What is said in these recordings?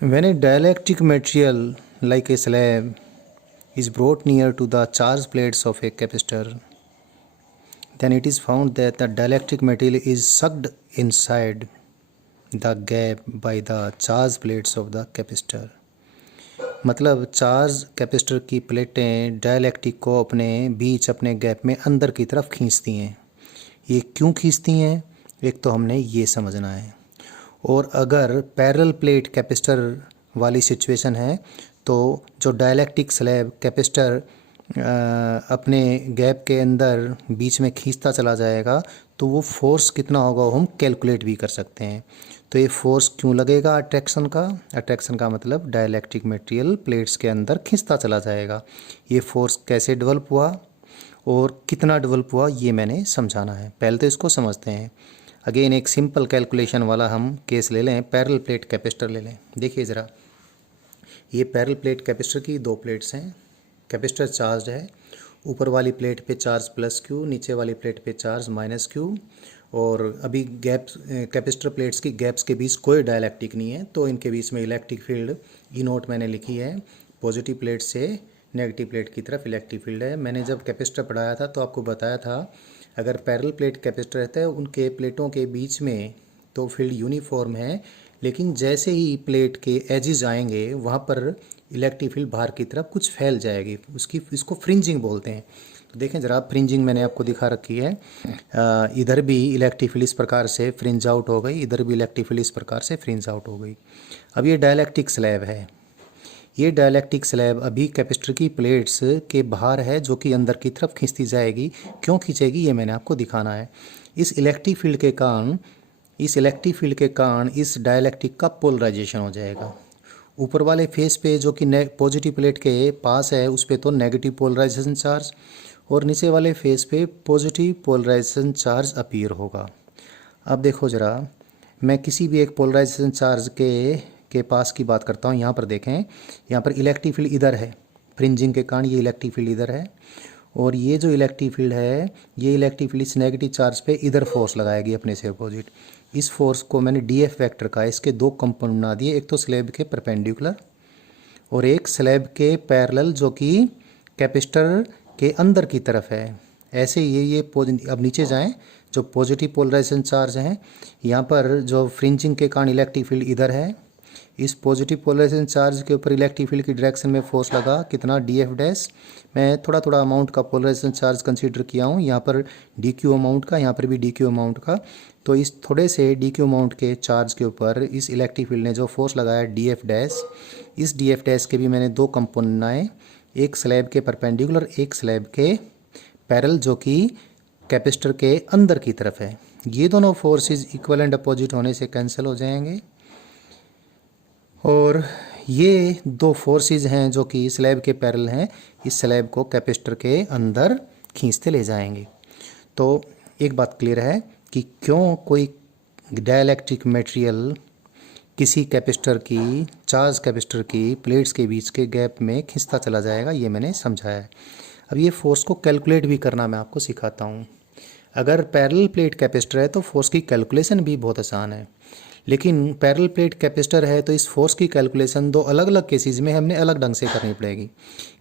When a dielectric material like a slab is brought near to the charge plates of a capacitor, then it is found that the dielectric material is sucked inside the gap by the charge plates of the capacitor. मतलब charge capacitor की प्लेटें dielectric को अपने बीच अपने gap में अंदर की तरफ खींचती हैं। ये क्यों खींचती हैं, एक तो हमने ये समझना है। और अगर पैरेलल प्लेट कैपेसिटर वाली सिचुएशन है तो जो डाइलेक्ट्रिक स्लैब कैपेसिटर अपने गैप के अंदर बीच में खींचता चला जाएगा तो वो फोर्स कितना होगा वो हम कैलकुलेट भी कर सकते हैं। तो ये फोर्स क्यों लगेगा अट्रैक्शन का मतलब डाइलेक्ट्रिक मटेरियल प्लेट्स के अंदर खींचता चला जाएगा। ये फोर्स कैसे डेवलप हुआ और कितना डेवलप हुआ ये मैंने समझाना है। पहले तो इसको समझते हैं। अगेन एक सिंपल कैलकुलेशन वाला हम केस ले लें, पैरेलल प्लेट कैपेसिटर ले लें। देखिए ज़रा, ये पैरेलल प्लेट कैपेसिटर की दो प्लेट्स हैं। कैपेसिटर चार्ज है, ऊपर वाली प्लेट पे चार्ज प्लस क्यू, नीचे वाली प्लेट पे चार्ज माइनस क्यू। और अभी गैप्स कैपेसिटर प्लेट्स की गैप्स के बीच कोई डाइलेक्ट्रिक नहीं है तो इनके बीच में इलेक्ट्रिक फील्ड ई नोट मैंने लिखी है। पॉजिटिव प्लेट से नेगेटिव प्लेट की तरफ इलेक्ट्रिक फील्ड है। मैंने जब कैपेसिटर पढ़ाया था तो आपको बताया था अगर पैरेलल प्लेट कैपेसिटर रहता है उनके प्लेटों के बीच में तो फील्ड यूनिफॉर्म है, लेकिन जैसे ही प्लेट के एजेस आएंगे वहाँ पर इलेक्ट्रिक फील्ड बाहर की तरफ कुछ फैल जाएगी, इसको फ्रिंजिंग बोलते हैं। तो देखें ज़रा, फ्रिंजिंग मैंने आपको दिखा रखी है। इधर भी इलेक्ट्रिक फील्ड इस प्रकार से फ्रिंज आउट हो गई, इधर भी इलेक्ट्रिक फील्ड इस प्रकार से फ्रिंज आउट हो गई। अब ये डाइलेक्ट्रिक स्लैब है। ये डाइलेक्ट्रिक स्लैब अभी कैपेसिटर की प्लेट्स के बाहर है जो कि अंदर की तरफ खींचती जाएगी। क्यों खींचेगी ये मैंने आपको दिखाना है। इस इलेक्ट्रिक फील्ड के कारण इस डाइलेक्ट्रिक का पोलराइजेशन हो जाएगा। ऊपर वाले फेस पे जो कि पॉजिटिव प्लेट के पास है उस पर तो नेगेटिव पोलराइजेशन चार्ज और नीचे वाले फेस पे पॉजिटिव पोलराइजेशन चार्ज अपीयर होगा। अब देखो ज़रा, मैं किसी भी एक पोलराइजेशन चार्ज के पास की बात करता हूँ। यहाँ पर देखें, यहाँ पर इलेक्ट्रिक फील्ड इधर है, फ्रिंजिंग के कारण ये इलेक्ट्रिक फील्ड इधर है और ये जो इलेक्ट्रिक फील्ड है ये इलेक्ट्रिक फील्ड इस नेगेटिव चार्ज पे इधर फोर्स लगाएगी अपने से अपोजिट। इस फोर्स को मैंने डी एफ वेक्टर का इसके दो कंपोनेंट बना दिए, एक तो स्लैब के परपेंडिकुलर और एक स्लैब के पैरेलल जो कि कैपेसिटर के अंदर की तरफ है। ऐसे ये अब नीचे जाएं, जो पॉजिटिव पोलराइजेशन चार्ज हैं यहाँ पर जो फ्रिंजिंग के कारण इलेक्ट्रिक फील्ड इधर है, इस पॉजिटिव पोलराइजेशन चार्ज के ऊपर इलेक्ट्रिक फील्ड की डायरेक्शन में फोर्स लगा कितना डी एफ डैश। मैं थोड़ा थोड़ा अमाउंट का पोलराइजेशन चार्ज कंसीडर किया हूँ, यहाँ पर डी क्यू अमाउंट का, यहाँ पर भी डी क्यू अमाउंट का। तो इस थोड़े से डी क्यू अमाउंट के चार्ज के ऊपर इस इलेक्ट्रिक फील्ड ने जो फोर्स लगाया डी एफ डैश, इस डी एफ डैश के भी मैंने दो कंपोनेंट बनाए, एक स्लैब के परपेंडिकुलर एक स्लैब के पैरेलल जो कि कैपेसिटर के अंदर की तरफ है। ये दोनों फोर्सेस इक्वल एंड अपोजिट होने से कैंसिल हो जाएंगे और ये दो फोर्सेस हैं जो कि स्लैब के पैरेलल हैं, इस स्लैब को कैपेसिटर के अंदर खींचते ले जाएंगे। तो एक बात क्लियर है कि क्यों कोई डाइलेक्ट्रिक मटेरियल किसी कैपेसिटर की चार्ज कैपेसिटर की प्लेट्स के बीच के गैप में खींचता चला जाएगा, ये मैंने समझाया है। अब ये फोर्स को कैलकुलेट भी करना मैं आपको सिखाता हूँ। अगर पैरेलल प्लेट कैपेसिटर है तो फोर्स की कैलकुलेशन भी बहुत आसान है, लेकिन पैरेलल प्लेट कैपेसिटर है तो इस फोर्स की कैलकुलेशन दो अलग अलग केसेस में हमने अलग ढंग से करनी पड़ेगी।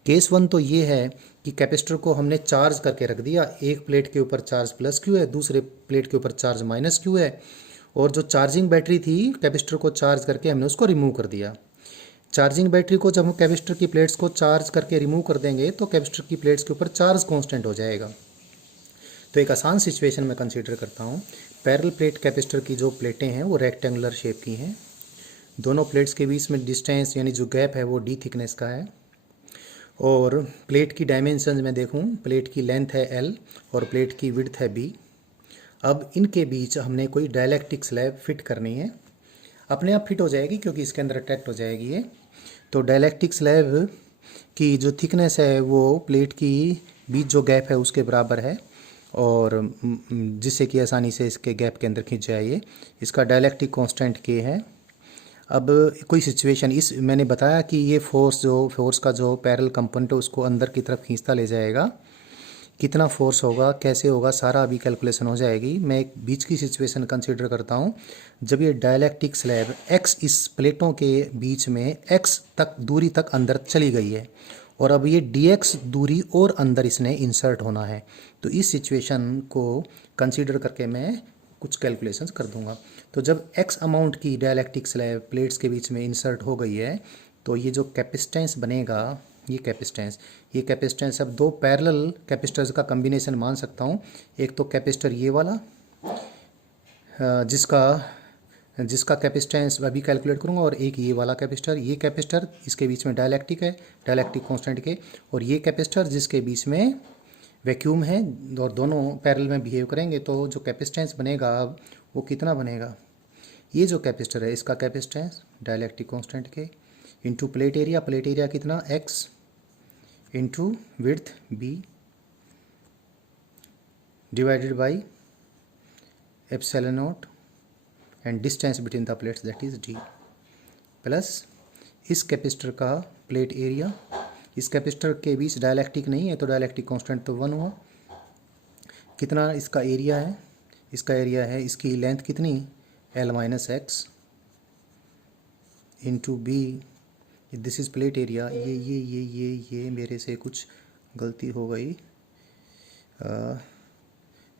केस वन तो ये है कि कैपेसिटर को हमने चार्ज करके रख दिया, एक प्लेट के ऊपर चार्ज प्लस क्यू है, दूसरे प्लेट के ऊपर चार्ज माइनस क्यू है, और जो चार्जिंग बैटरी थी कैपेसिटर को चार्ज करके हमने उसको रिमूव कर दिया। चार्जिंग बैटरी को जब हम कैपेसिटर की प्लेट्स को चार्ज करके रिमूव कर देंगे तो कैपेसिटर की प्लेट्स के ऊपर चार्ज कांस्टेंट हो जाएगा। तो एक आसान सिचुएशन में कंसीडर करता हूँ। पैरेलल प्लेट कैपेसिटर की जो प्लेटें हैं वो रेक्टेंगुलर शेप की हैं, दोनों प्लेट्स के बीच में डिस्टेंस यानी जो गैप है वो डी थिकनेस का है, और प्लेट की डायमेंशन में देखूँ, प्लेट की लेंथ है एल और प्लेट की विड्थ है बी। अब इनके बीच हमने कोई डाइलेक्ट्रिक स्लैब फिट करनी है, अपने आप फिट हो जाएगी क्योंकि इसके अंदर अट्रैक्ट हो जाएगी ये। तो डाइलेक्ट्रिक स्लैब की जो थिकनेस है वो प्लेट की बीच जो गैप है उसके बराबर है और जिससे कि आसानी से इसके गैप के अंदर खींच जाए। इसका डाइलेक्ट्रिक कांस्टेंट के है। अब कोई सिचुएशन इस मैंने बताया कि ये फोर्स का जो पैरेलल कंपोनेंट है उसको अंदर की तरफ खींचता ले जाएगा। कितना फोर्स होगा, कैसे होगा, सारा अभी कैलकुलेशन हो जाएगी। मैं एक बीच की सिचुएशन कंसीडर करता हूँ। जब ये डायलैक्ट्रिक स्लैब x इस प्लेटों के बीच में x तक दूरी तक अंदर चली गई है और अब ये dx दूरी और अंदर इसने इंसर्ट होना है, तो इस सिचुएशन को कंसीडर करके मैं कुछ कैलकुलेशंस कर दूंगा। तो जब x अमाउंट की डायलैक्ट्रिक स्लैब प्लेट्स के बीच में इंसर्ट हो गई है, तो ये जो कैपेसिटेंस बनेगा, ये कैपेसिटेंस अब दो पैरेलल कैपेसिटर्स का कॉम्बिनेशन मान सकता हूँ। एक तो कैपेसिटर ये वाला जिसका कैपेसिटेंस अभी कैलकुलेट करूँगा, और एक ये वाला कैपेसिटर। ये कैपेसिटर इसके बीच में डायलैक्ट्रिक है, डायलैक्ट्रिक कांस्टेंट के, और ये कैपेसिटर जिसके बीच में वैक्यूम है, और दोनों पैरेलल में बिहेव करेंगे। तो जो कैपेसिटेंस बनेगा अब वो कितना बनेगा, ये जो कैपेसिटर है इसका कैपेसिटेंस डायलैक्ट्रिक कांस्टेंट के इंटू प्लेट एरिया कितना x into width b divided by epsilon not and distance between the plates that is d, plus इस कैपेसिटर का प्लेट एरिया। इस कैपेसिटर के बीच डायलैक्ट्रिक नहीं है तो डायलैक्ट्रिक कांस्टेंट तो 1 हुआ। कितना इसका एरिया है, इसका एरिया है, इसकी लेंथ कितनी l minus X into B, this is plate area. ये मेरे से कुछ गलती हो गई,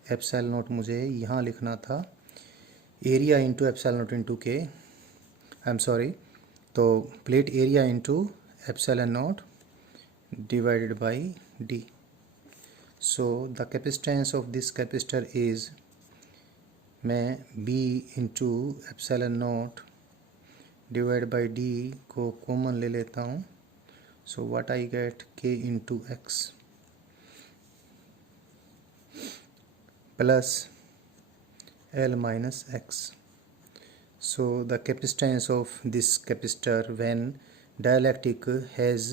एप्सिलॉन नॉट मुझे यहाँ लिखना था, area into epsilon not into के, आई एम सॉरी। तो plate area into epsilon not divided by D. So the capacitance of this capacitor is, मैं b into epsilon not divide by D को common ले लेता हूँ। So what I get k into x plus l minus x. So the capacitance of this capacitor when dielectric has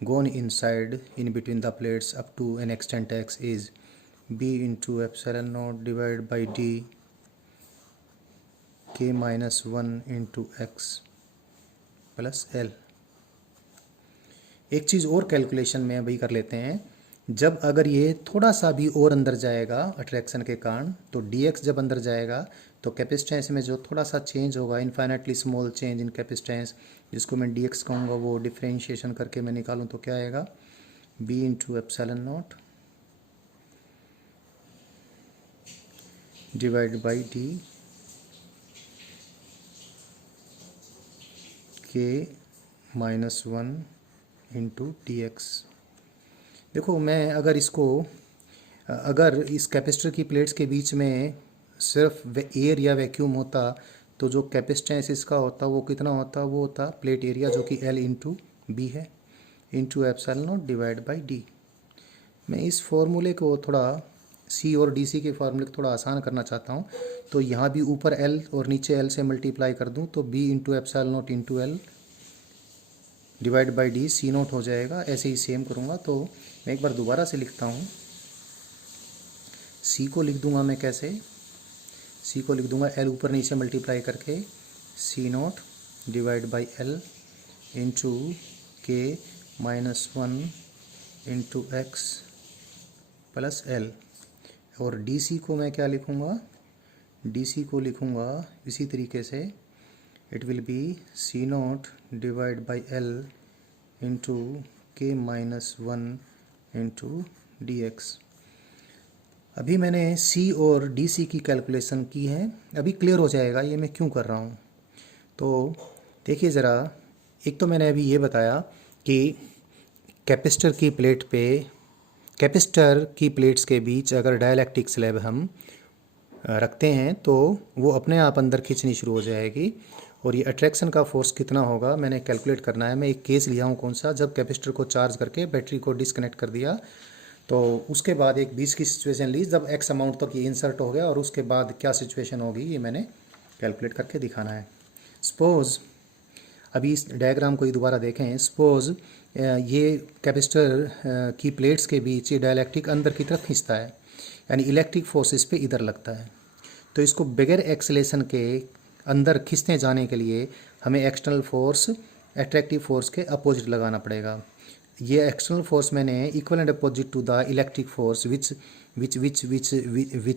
gone inside in between the plates up to an extent x is b into epsilon naught divided by d k minus 1 into x plus l। एक चीज़ और calculation में अभी कर लेते हैं। जब अगर ये थोड़ा सा भी और अंदर जाएगा अट्रैक्शन के कारण, तो dx जब अंदर जाएगा तो कैपेसिटेंस में जो थोड़ा सा चेंज होगा, infinitely small change in capacitance, जिसको मैं dx कहूँगा, वो डिफ्रेंशिएशन करके मैं निकालूँ तो क्या आएगा, b into epsilon not divide by D के माइनस 1 इंटू डी एक्स। देखो, मैं अगर इस कैपेसिटर की प्लेट्स के बीच में सिर्फ एयर या वैक्यूम होता तो जो कैपेसिटेंस इसका होता वो कितना होता, वो होता प्लेट एरिया जो कि L इंटू बी है into epsilon not divide by D. मैं इस फॉर्मूले को थोड़ा C और DC के फार्मूले को थोड़ा आसान करना चाहता हूँ, तो यहाँ भी ऊपर L और नीचे L से मल्टीप्लाई कर दूँ तो B into epsilon not into L divide by D C not हो जाएगा। ऐसे ही सेम करूँगा, तो मैं एक बार दोबारा से लिखता हूँ। C को लिख दूँगा मैं कैसे, C को लिख दूँगा L ऊपर नीचे मल्टीप्लाई करके C not divide by L into k minus 1 into x plus L। और DC को मैं क्या लिखूँगा, DC को लिखूँगा इसी तरीके से, it will be C not divide by L into k minus 1 into D x. अभी मैंने C और DC की कैलकुलेशन की है, अभी क्लियर हो जाएगा ये मैं क्यों कर रहा हूँ। तो देखिए ज़रा, एक तो मैंने अभी ये बताया कि कैपेसिटर की प्लेट्स के बीच अगर डाइलेक्ट्रिक स्लैब हम रखते हैं तो वो अपने आप अंदर खींचनी शुरू हो जाएगी, और ये अट्रैक्शन का फोर्स कितना होगा मैंने कैलकुलेट करना है। मैं एक केस लिया हूँ, कौन सा, जब कैपेसिटर को चार्ज करके बैटरी को डिस्कनेक्ट कर दिया, तो उसके बाद एक बीच की सिचुएशन ली जब एक्स अमाउंट तक ये इंसर्ट हो गया, और उसके बाद क्या सिचुएशन होगी ये मैंने कैलकुलेट करके दिखाना है। सपोज़ अभी इस डायग्राम को ही दोबारा देखें। सपोज़ ये कैपेसिटर की प्लेट्स के बीच ये डाइलेक्ट्रिक अंदर की तरफ खींचता है, यानी इलेक्ट्रिक फोर्स इस पे इधर लगता है, तो इसको बगैर एक्सेलेरेशन के अंदर खींचने जाने के लिए हमें एक्सटर्नल फोर्स, एट्रैक्टिव फोर्स के अपोजिट लगाना पड़ेगा। ये एक्सटर्नल फोर्स मैंने equal and opposite to the electric force which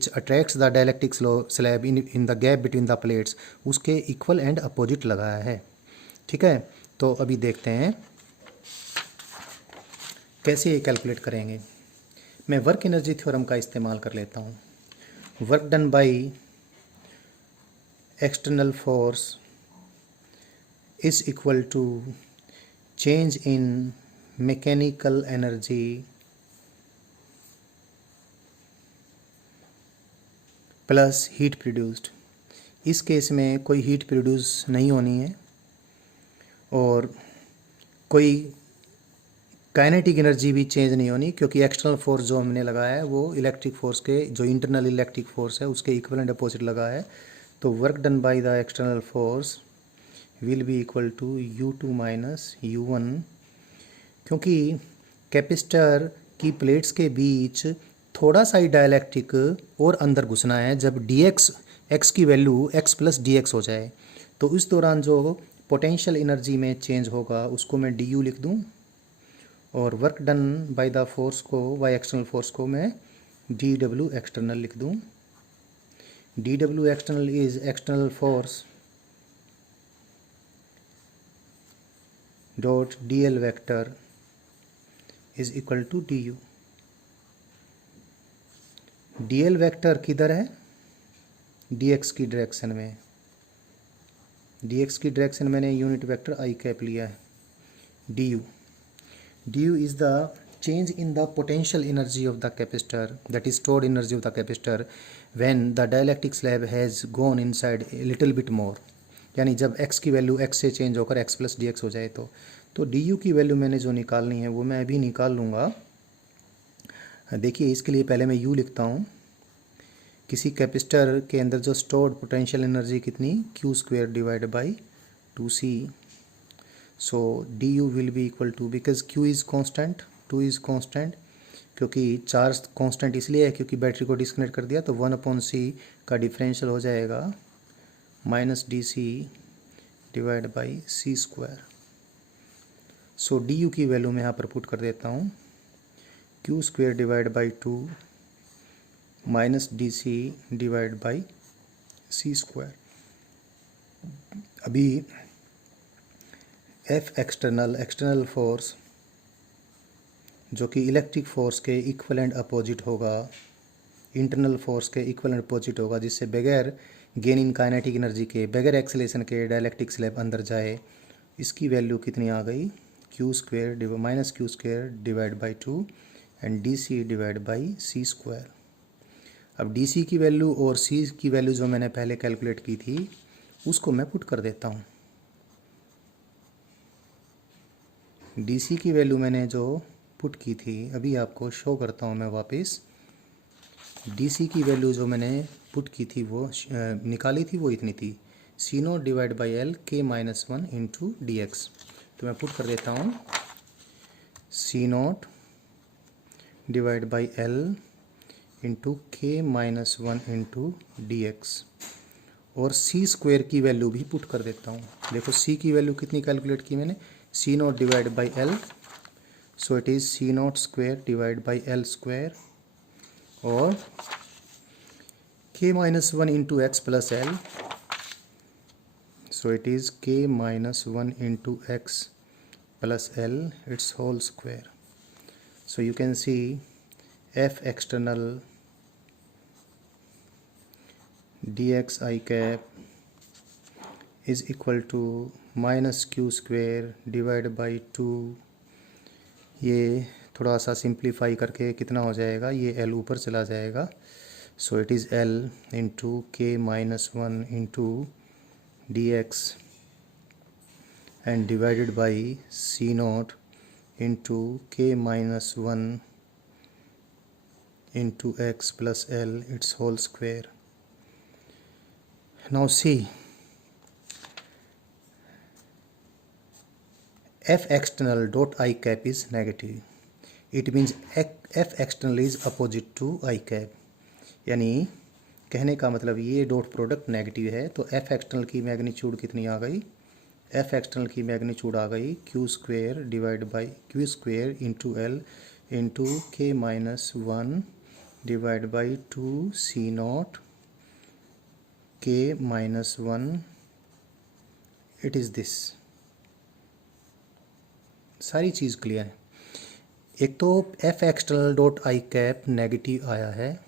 attracts the dielectric slab in the gap between the plates, उसके इक्वल एंड अपोजिट लगाया है। ठीक है, तो अभी देखते हैं कैसे ये कैलकुलेट करेंगे। मैं वर्क एनर्जी थ्योरम का इस्तेमाल कर लेता हूँ। Work done by external force is equal to change in mechanical energy plus heat produced. इस केस में कोई हीट प्रोड्यूस नहीं होनी है और कोई काइनेटिक एनर्जी भी चेंज नहीं होनी, क्योंकि एक्सटर्नल फोर्स जो हमने लगाया है वो इलेक्ट्रिक फोर्स के, जो इंटरनल इलेक्ट्रिक फोर्स है उसके इक्वल एंड अपोजिट लगा है। तो work done by the external force will be equal to U2 minus U1, क्योंकि कैपेसिटर की प्लेट्स के बीच थोड़ा सा ही डाइलेक्ट्रिक और अंदर घुसना है जब dx x की वैल्यू x प्लस dx हो जाए। तो इस दौरान जो पोटेंशियल एनर्जी में चेंज होगा उसको मैं du लिख दूं, और work done by the force को, बाय एक्सटर्नल फोर्स को मैं dw एक्सटर्नल लिख दूं। dw external is external force dot dl vector is equal to du। dl vector किधर है? dx की डायरेक्शन में। dx की डायरेक्शन मैंने यूनिट वेक्टर i कैप लिया है। du is the change in the potential energy of the capacitor, that is stored energy of the capacitor when the dielectric slab has gone inside a little bit more, यानी जब x की value x से change होकर x plus dx हो जाए तो du की value मैंने जो निकालनी है वो मैं अभी निकाल लूँगा। देखिए, इसके लिए पहले मैं u लिखता हूँ। किसी कैपेसिटर के अंदर जो स्टोर्ड पोटेंशियल एनर्जी कितनी, q square divide by 2c। So du will be equal to, because q is constant, 2 is constant, क्योंकि चार्ज कांस्टेंट इसलिए है क्योंकि बैटरी को डिस्कनेक्ट कर दिया, तो 1/c का डिफरेंशियल हो जाएगा minus dc divide by c square. So du की वैल्यू मैं यहाँ पर पुट कर देता हूँ, q square divide by 2 minus dc divide by c square. अभी F एक्सटर्नल फोर्स जो कि इलेक्ट्रिक फोर्स के इक्वल एंड अपोजिट होगा, इंटरनल फोर्स के इक्वल एंड अपोजिट होगा, जिससे बगैर गेन इन काइनेटिक एनर्जी के, बगैर एक्सेलेरेशन के डाइलेक्ट्रिक स्लैब अंदर जाए, इसकी वैल्यू कितनी आ गई, q square minus q square divide by 2 and dc divide by c square. अब dc की वैल्यू और c की वैल्यू जो मैंने पहले कैलकुलेट की थी उसको मैं पुट कर देता हूँ। dc की वैल्यू मैंने जो पुट की थी अभी आपको शो करता हूँ मैं वापस। dc की वैल्यू जो मैंने पुट की थी वो निकाली थी वो इतनी थी, c0 divide by L k minus 1 into D x. तो मैं पुट कर देता हूँ c0 divide by L into k minus 1 into D x, और c स्क्वायर की वैल्यू भी पुट कर देता हूँ। देखो c की वैल्यू कितनी कैलकुलेट की मैंने, c0 divide by L, so it is c0 square divide by L square, और k minus 1 into x plus L, so it is k minus 1 into x plus L its whole square. So you can see F external dx i cap is equal to minus q square divide by 2। ये थोड़ा सा simplify करके कितना हो जाएगा, ये l ऊपर चला जाएगा, so it is l into k minus 1 into D X and divided by c0 into k minus 1 into x plus L its whole square. Now see, F external dot I cap is negative. It means F external is opposite to I cap. यानी कहने का मतलब ये dot product negative है, तो F external की magnitude कितनी आ गई, एफ एक्सटर्नल की मैग्नीट्यूड आ गई Q square divide by Q square into L into k minus 1 divide by 2 C0 के माइनस 1 इट इज़ दिस। सारी चीज़ क्लियर है। एक तो F external dot I cap negative आया है,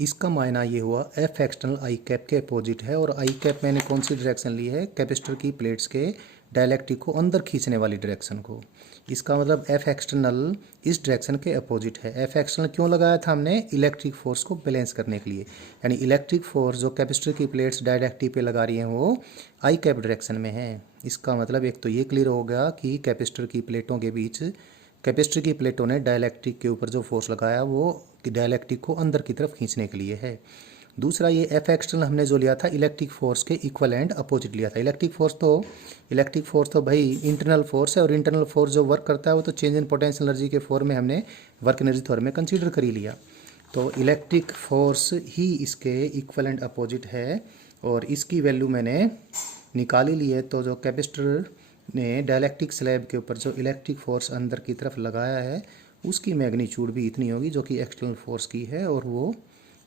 इसका मायना ये हुआ एफ एक्सटर्नल आई कैप के अपोजिट है, और आई कैप मैंने कौन सी डायरेक्शन ली है, कैपेसिटर की प्लेट्स के डायलैक्ट्रिक को अंदर खींचने वाली डायरेक्शन को। इसका मतलब एफ एक्सटर्नल इस डायरेक्शन के अपोजिट है। एफ एक्सटर्नल क्यों लगाया था हमने, इलेक्ट्रिक फोर्स को बैलेंस करने के लिए, यानी इलेक्ट्रिक फोर्स जो कैपेसिटर की प्लेट्स डायलैक्ट्रिक पे लगा रही हैं वो आई कैप डायरेक्शन में है। इसका मतलब एक तो ये क्लियर हो गया कि कैपेसिटर की प्लेटों के बीच, कैपेसिटर की प्लेटों ने डायलैक्ट्रिक के ऊपर जो फोर्स लगाया वो डायलैक्ट्रिक को अंदर की तरफ खींचने के लिए है। दूसरा ये एफ एक्सटर्नल हमने जो लिया था इलेक्ट्रिक फोर्स के इक्वल एंड अपोजिट लिया था। इलेक्ट्रिक फोर्स तो भाई इंटरनल फोर्स है, और इंटरनल फोर्स जो वर्क करता है वो तो चेंज इन पोटेंशियल एनर्जी के फॉर्म में हमने वर्क एनर्जी थ्योरम में कंसीडर कर ही लिया। तो इलेक्ट्रिक फोर्स ही इसके इक्वल एंड अपोजिट है, और इसकी वैल्यू मैंने निकाली ली है। तो जो कैपेसिटर ने डायलैक्ट्रिक स्लैब के ऊपर जो इलेक्ट्रिक फोर्स अंदर की तरफ लगाया है उसकी मैग्नीट्यूड भी इतनी होगी जो कि एक्सटर्नल फोर्स की है, और वो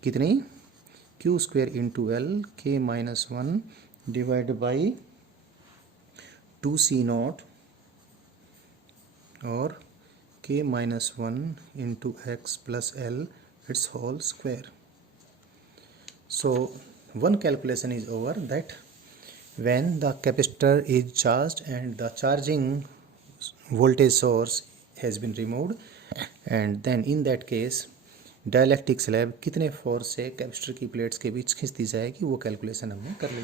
कितनी, Q square into L K minus 1 divide by 2C0 और K minus 1 into x plus L its whole square. So one calculation is over, that when the capacitor is charged and the charging voltage source has been removed, and then in that case dielectric slab कितने force से capacitor की plates के बीच खींचती जाएगी वो calculation हमने कर ली।